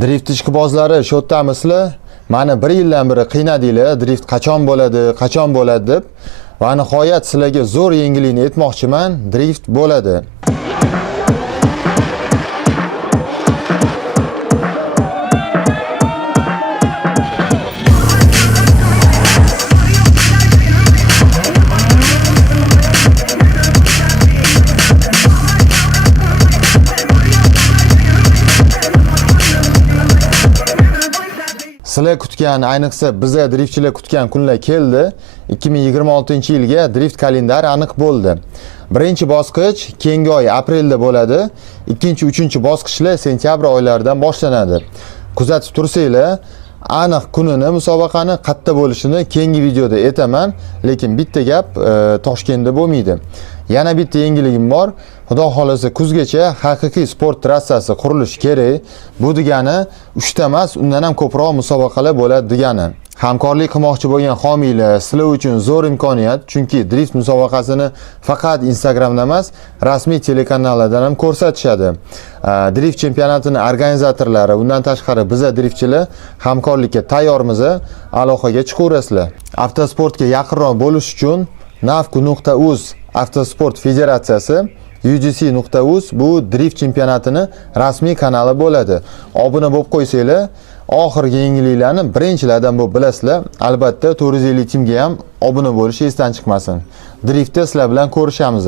Drift ishqibozlari shodamisizlar? Mani 1 yildan beri qiynadinglar, drift qachon bo'ladi deb. Va nihoyat sizlarga zo'r yangilikni aytmoqchiman, drift bo'ladi. Sizlar kutgan, ayniqsa bizga driftchilar kutgan kunlar keldi. 2026-yilga drift kalendari aniq bo'ldi. Birinchi bosqich keyingi oy aprelda bo'ladi. Ikkinchi, uchinchi bosqichlar sentyabr oylaridan boshlanadi. Kuzatib tursanglar, aniq kunini, musobaqani qayerda bo'lishini keyingi videoda aytaman, lekin bitta gap Toshkentda bo'lmaydi. Yana bitta yangiligim bor. Xudo xolasa kuzgacha haqiqiy sport trassasi qurilishi kerak. Bu degani 3 ta emas, undan ham ko'proq musobaqalar bo'ladi degani. Hamkorlik qilmoqchi bo'lgan homiylar, sizlar uchun zo'r imkoniyat, chunki drift musobaqasini faqat Instagramda emas, rasmiy telekanallardan ham ko'rsatishadi. Drift chempionatining organizatorlari, undan tashqari biz driftchilar hamkorlikka tayyormiz. Aloqaga chiqaverasizlar. Avtosportga yaqinroq bo'lish uchun navku.uz Avtosport Federatsiyasi UGC.uz bu drift chempionatining rasmiy kanali bo'ladi. Obuna bo'lib qo'ysanglar, oxirgi yangiliklarni birinchilardan bo'lib bilasizlar. Albatta 450 timga ham obuna bo'lish esdan chiqmasin. Driftda sizlar bilan ko'rishamiz.